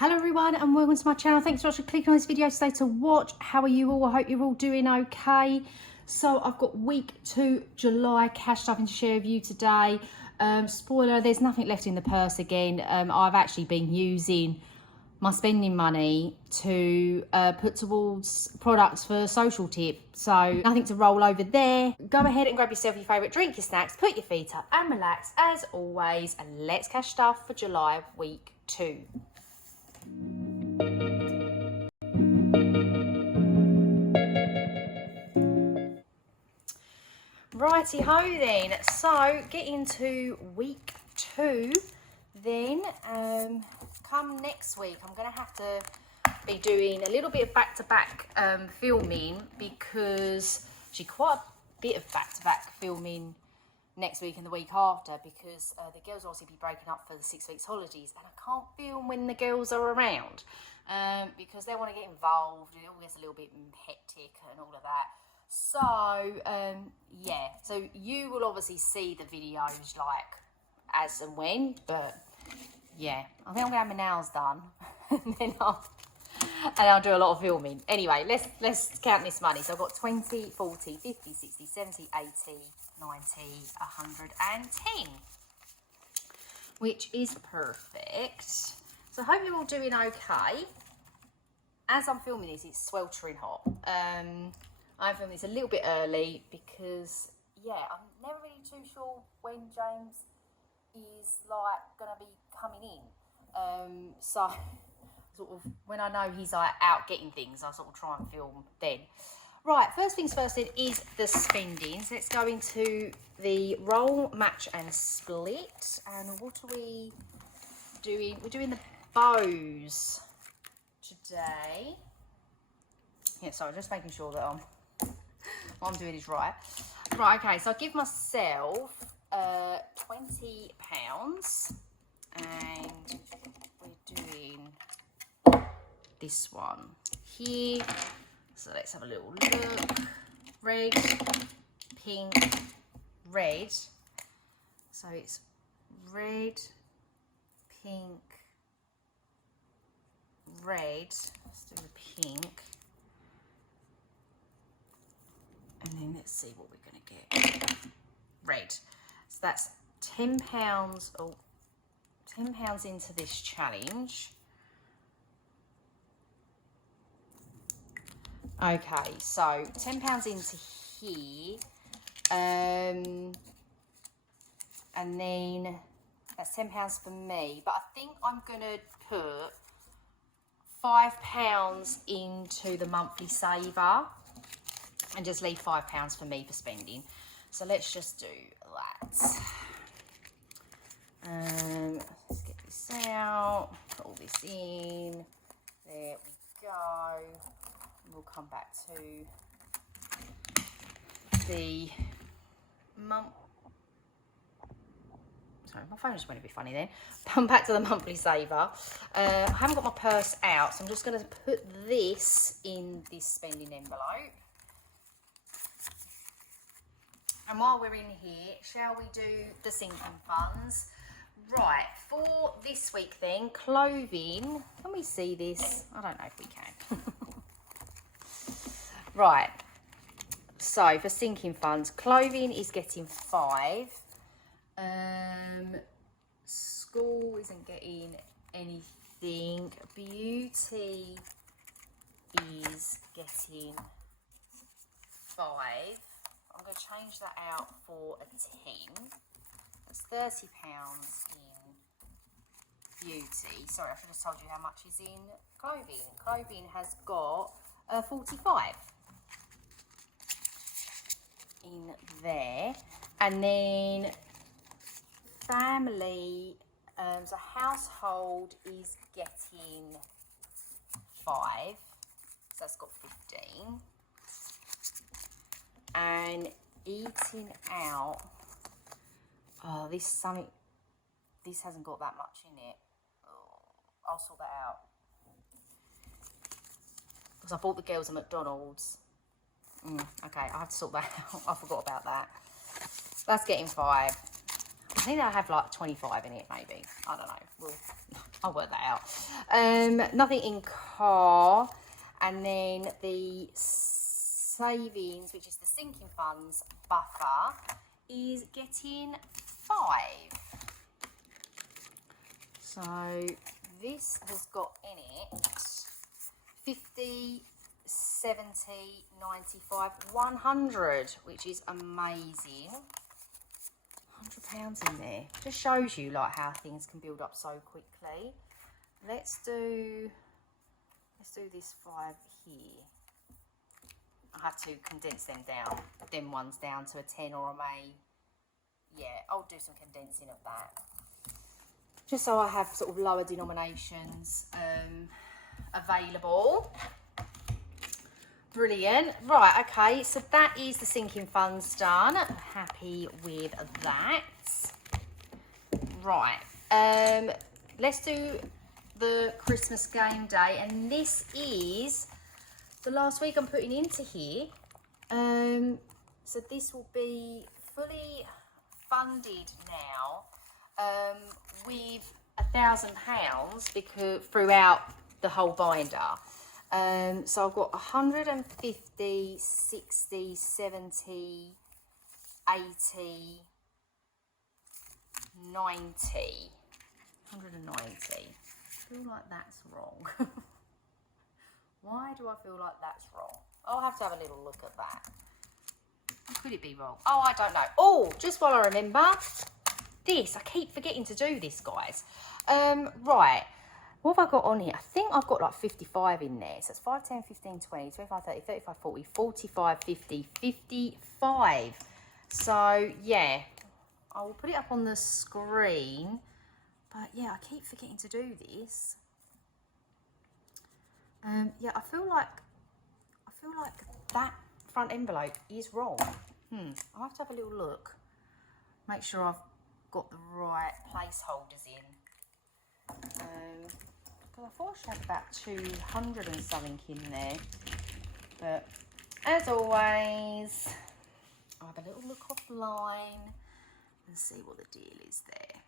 Hello everyone and welcome to my channel. Thanks so much for clicking on this video today to watch. How are you all? I hope you're all doing okay. So I've got week 2 July cash stuffing to share with you today. Spoiler, there's nothing left in the purse again. I've actually been using my spending money to put towards products for social tip. So nothing to roll over there. Go ahead and grab yourself your favourite drink, your snacks, put your feet up and relax as always. And let's cash stuff for July week 2. Righty ho then, so get into week 2 then. Come next week I'm going to have to be doing a little bit of back-to-back filming, because actually quite a bit of back-to-back filming next week and the week after, because the girls will obviously be breaking up for the 6 weeks holidays and I can't film when the girls are around because they want to get involved and it all gets a little bit hectic and all of that. So yeah, so you will obviously see the videos like as and when, but yeah, I think I'm gonna have my nails done and then I'll do a lot of filming. Anyway, let's count this money. So I've got 20, 40, 50, 60, 70, 80, 90, 110, which is perfect. So I hope you're all doing okay. As I'm filming this, it's sweltering hot. I'm filming this a little bit early because, yeah, I'm never really too sure when James is like gonna be coming in. So sort of when I know he's like out getting things, I sort of try and film then. Right, first things first then is the spending. So let's go into the roll, match and split. And what are we doing? We're doing the bows today. Yeah, sorry, just making sure that what I'm doing is right. Right, okay, so I give myself £20 and we're doing this one here. So let's have a little look. Red, pink, red. So it's red, pink, red. Let's do the pink. And then let's see what we're going to get. Red. So that's £10. Oh, £10 into this challenge. Okay, so £10 into here, and then that's £10 for me. But I think I'm gonna put £5 into the monthly saver and just leave £5 for me for spending. So let's just do that. Let's get this out, put all this in. There we go. We'll come back to the sorry, my phone just went a bit funny then. Come back to the monthly saver. I haven't got my purse out, so I'm just going to put this in this spending envelope. And while we're in here, shall we do the sinking funds? Right, for this week then, clothing. Can we see this? I don't know if we can. Right, so for sinking funds, clothing is getting 5. School isn't getting anything. Beauty is getting 5. I'm going to change that out for a 10. That's £30 in beauty. Sorry, I should have told you how much is in clothing. Clothing has got 45 in there. And then family, so household is getting 5, so that's got 15. And eating out, oh, this hasn't got that much in it. Oh, I'll sort that out, because I bought the girls a McDonald's. Okay, I have to sort that out. I forgot about that. That's getting 5. I think I have like 25 in it, maybe. I don't know. We'll I'll work that out. Nothing in car. And then the savings, which is the sinking funds buffer, is getting 5. So this has got in it 50, 70, 95, 100, which is amazing. £100 in there. Just shows you like how things can build up so quickly. Let's do this 5 here. I have to condense them ones down to a 10, or I may, yeah, I'll do some condensing of that. Just so I have sort of lower denominations available. Brilliant. Right, okay, so that is the sinking funds done. I'm happy with that. Right, let's do the Christmas game day, and this is the last week I'm putting into here. So this will be fully funded now with £1,000 because throughout the whole binder. So I've got 150, 60, 70, 80, 90, 190. I feel like that's wrong. Why do I feel like that's wrong? I'll have to have a little look at that. Could it be wrong? Oh, I don't know. Oh, just while I remember this, I keep forgetting to do this, guys. Right. What have I got on here? I think I've got like 55 in there. So it's 5, 10, 15, 20, 25, 30, 35, 40, 45, 50, 55. So, yeah. I will put it up on the screen. But, yeah, I keep forgetting to do this. Yeah, I feel like that front envelope is wrong. I'll have to have a little look. Make sure I've got the right placeholders in. Because I thought I should have about 200 and something in there. But as always, I'll have a little look offline and see what the deal is there.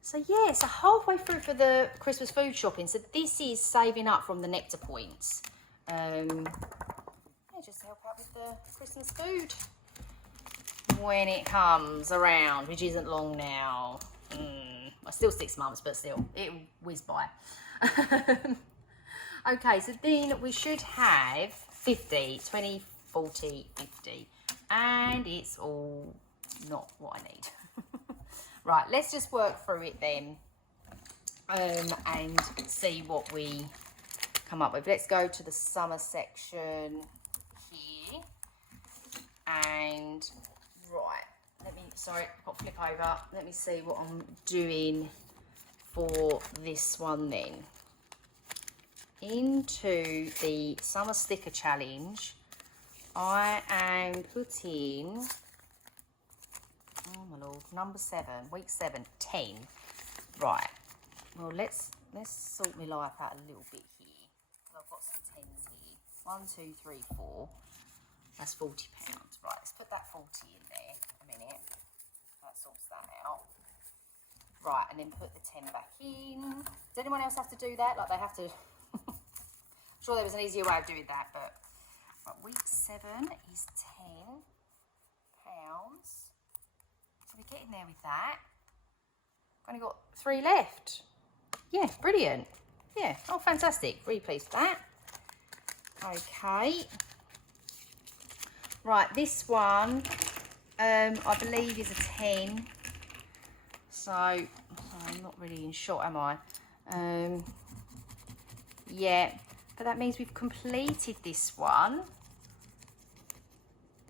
So yeah, so halfway through for the Christmas food shopping. So this is saving up from the nectar points. Yeah, just to help out with the Christmas food when it comes around, which isn't long now. Well, still 6 months, but still, it'll whiz by. Okay, so then we should have 50, 20, 40, 50. And it's all not what I need. Right, let's just work through it then and see what we come up with. Let's go to the summer section here. And, right, sorry, I've got to flip over. Let me see what I'm doing for this one then. Into the summer sticker challenge, I am putting... Oh my lord, number 7, week 7, 10. Right. Well, let's sort my life out a little bit here. I've got some 10s here. 1, 2, 3, 4. That's £40. Right, let's put that 40 in there a minute. That sorts that out. Right, and then put the 10 back in. Does anyone else have to do that? Like they have to... I'm sure there was an easier way of doing that, but right, week 7 is £10. We're getting there with that. Only got 3 left. Yeah, brilliant. Yeah, oh, fantastic. Really pleased with that. Okay. Right, this one, I believe is a 10. So, I'm not really in shot, am I? Yeah, but that means we've completed this one.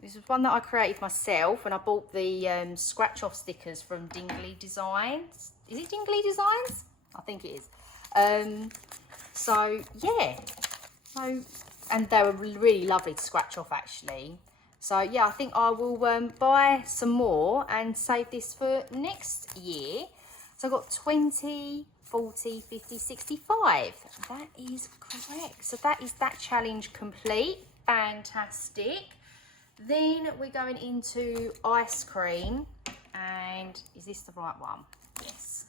This was one that I created myself, and I bought the scratch-off stickers from Dingley Designs. Is it Dingley Designs? I think it is. So, yeah. So, and they were really lovely to scratch off, actually. So, yeah, I think I will buy some more and save this for next year. So, I've got 20, 40, 50, 65. That is correct. So, that is that challenge complete. Fantastic. Then we're going into ice cream, and is this the right one? Yes.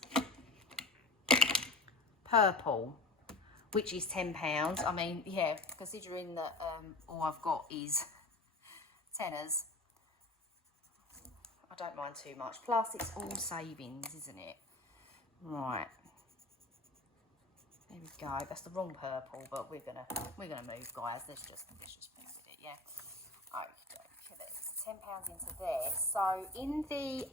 purple, which is £10. I mean, yeah, considering that all I've got is tenors, I don't mind too much. Plus, it's all savings, isn't it? Right. There we go. That's the wrong purple, but we're gonna move, guys. Let's just move with it, yeah. Okay, there's £10 into there. So in the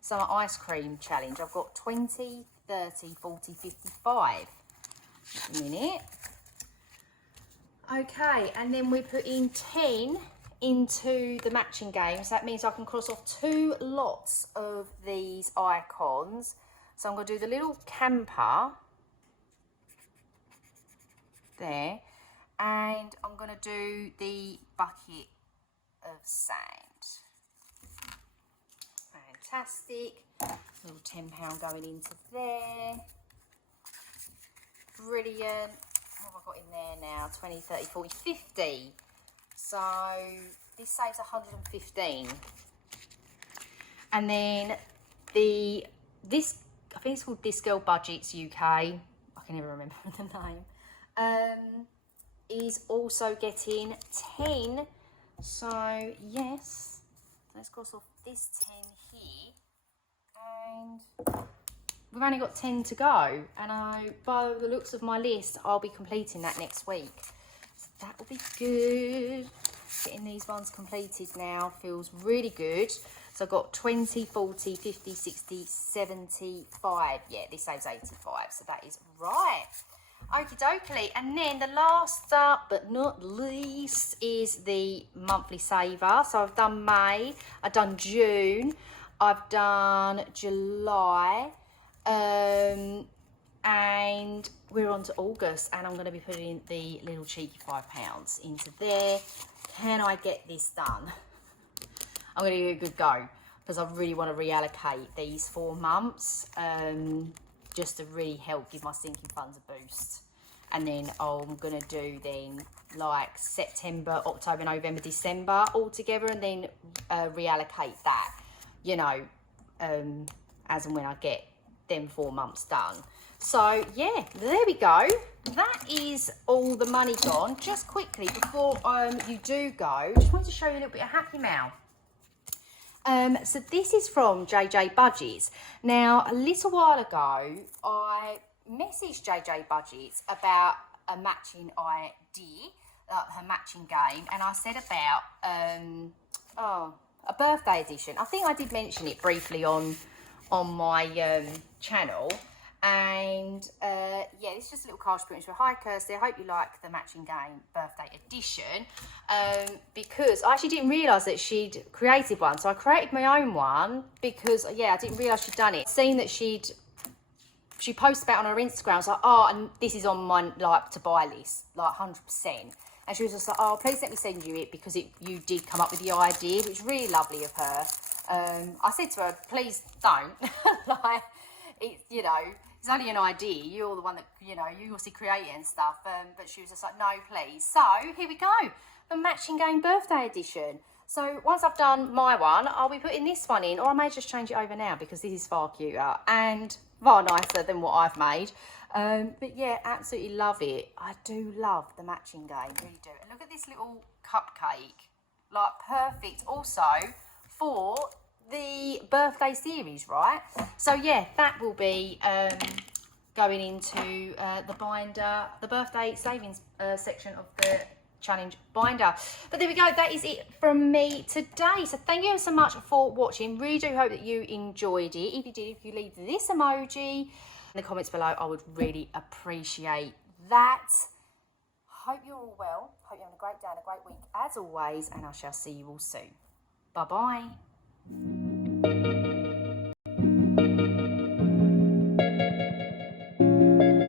summer ice cream challenge, I've got 20, 30, 40, 55. Just a minute. Okay, and then we're putting 10 into the matching game. So that means I can cross off 2 lots of these icons. So I'm going to do the little camper there, and I'm going to do the bucket of sand. Fantastic. Little £10 going into there. Brilliant. What have I got in there now? 20, 30, 40, 50. So this saves 115. And then this, I think it's called This Girl Budgets UK. I can never remember the name. Is also getting 10. So yes, let's cross off this 10 here. And we've only got 10 to go. And by the looks of my list, I'll be completing that next week. So that will be good. Getting these ones completed now feels really good. So I've got 20, 40, 50, 60, 75. Yeah, this saves 85. So that is right. Okie dokie. And then the last but not least is the monthly saver. So I've done May, I've done June, I've done July, and we're on to August, and I'm going to be putting the little cheeky £5 into there. Can I get this done? I'm going to give it a good go, because I really want to reallocate these 4 months, just to really help give my sinking funds a boost. And then I'm going to do then like September, October, November, December all together, and then reallocate that, you know, as and when I get them 4 months done. So yeah, there we go. That is all the money gone. Just quickly before you do go, just wanted to show you a little bit of Happy Mail. So this is from JJ Budgets. Now, a little while ago, I messaged JJ Budgets about a matching idea, her matching game, and I said about a birthday edition. I think I did mention it briefly on my channel. And yeah, this is just a little card she put into. Hi Kirsty, I hope you like the matching game birthday edition, because I actually didn't realise that she'd created one, so I created my own one because yeah, I didn't realise she'd done it. Seeing that she posted about it on her Instagram, I was like, oh, and this is on my like to buy list, like 100%. And she was just like, oh, please let me send you it, because you did come up with the idea, which was really lovely of her. I said to her, please don't, like, it's, you know, it's only an idea. You're the one that, you know, you obviously create it and stuff. But she was just like, no, please. So here we go, the matching game birthday edition. So once I've done my one, I'll be putting this one in, or I may just change it over now because this is far cuter and far nicer than what I've made. But yeah, absolutely love it. I do love the matching game, really do. And look at this little cupcake, like perfect also for the birthday series, right? So yeah, that will be going into the binder, the birthday savings section of the challenge binder. But there we go, that is it from me today. So thank you so much for watching. Really do hope that you enjoyed it. If you did, if you leave this emoji in the comments below, I would really appreciate that. Hope you're all well. Hope you're having a great day and a great week as always, and I shall see you all soon. Bye bye.